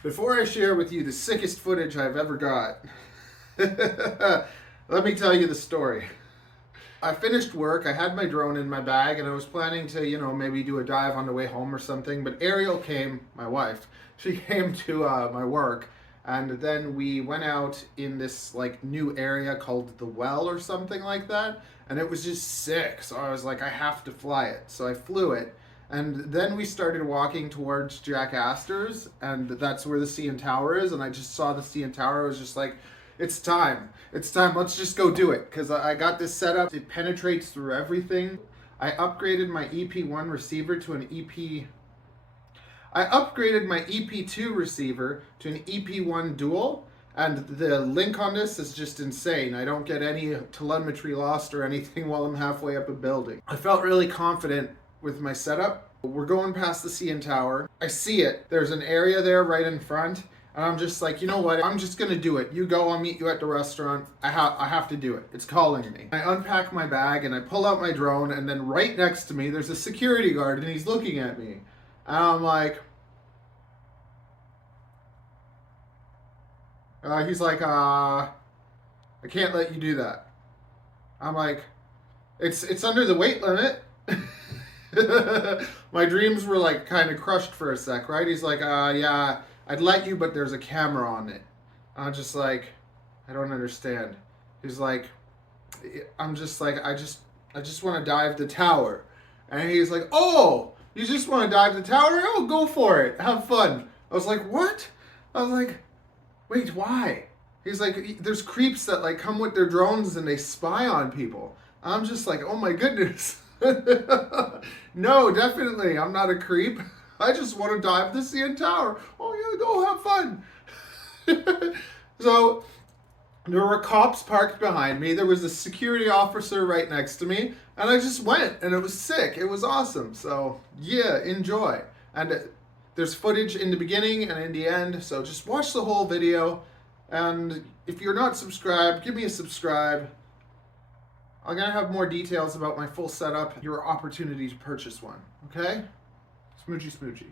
Before I share with you the sickest footage I've ever got, let me tell you the story. I finished work, I had my drone in my bag, and I was planning to, maybe do a dive on the way home or something, but Ariel came, my wife, she came to my work, and then we went out in this new area called the Well or something like that, and it was just sick, so I was like, I have to fly it. So I flew it. And then we started walking towards Jack Astor's, and that's where the CN Tower is. And I just saw the CN Tower. I was just like, it's time. It's time. Let's just go do it. Because I got this set up. It penetrates through everything. I upgraded my EP1 receiver to an I upgraded my EP2 receiver to an EP1 dual. And the link on this is just insane. I don't get any telemetry lost or anything while I'm halfway up a building. I felt really confident with my setup. We're going past the CN Tower. I see it. There's an area there right in front. And I'm just like, you know what? I'm just going to do it. You go, I'll meet you at the restaurant. I have to do it. It's calling me. I unpack my bag and I pull out my drone. And then right next to me, there's a security guard and he's looking at me. And I'm like, he's like, I can't let you do that. I'm like, it's under the weight limit. My dreams were kind of crushed for a sec, right? He's like, yeah, I'd let you, but there's a camera on it. I'm just like, I don't understand. He's like, I'm just like, I just want to dive the tower. And he's like, oh, you just want to dive the tower? Oh, go for it. Have fun. I was like, what? I was like, wait, why? He's like, there's creeps that come with their drones and they spy on people. I'm just like, oh my goodness. No, definitely, I'm not a creep. I just want to dive the CN Tower. Oh yeah, go have fun. So there were cops parked behind me. There was a security officer right next to me, and I just went, and it was sick. It was awesome. So yeah, enjoy. And there's footage in the beginning and in the end. So just watch the whole video. And if you're not subscribed, give me a subscribe. I'm going to have more details about my full setup, your opportunity to purchase one, okay? Smoochy smoochy.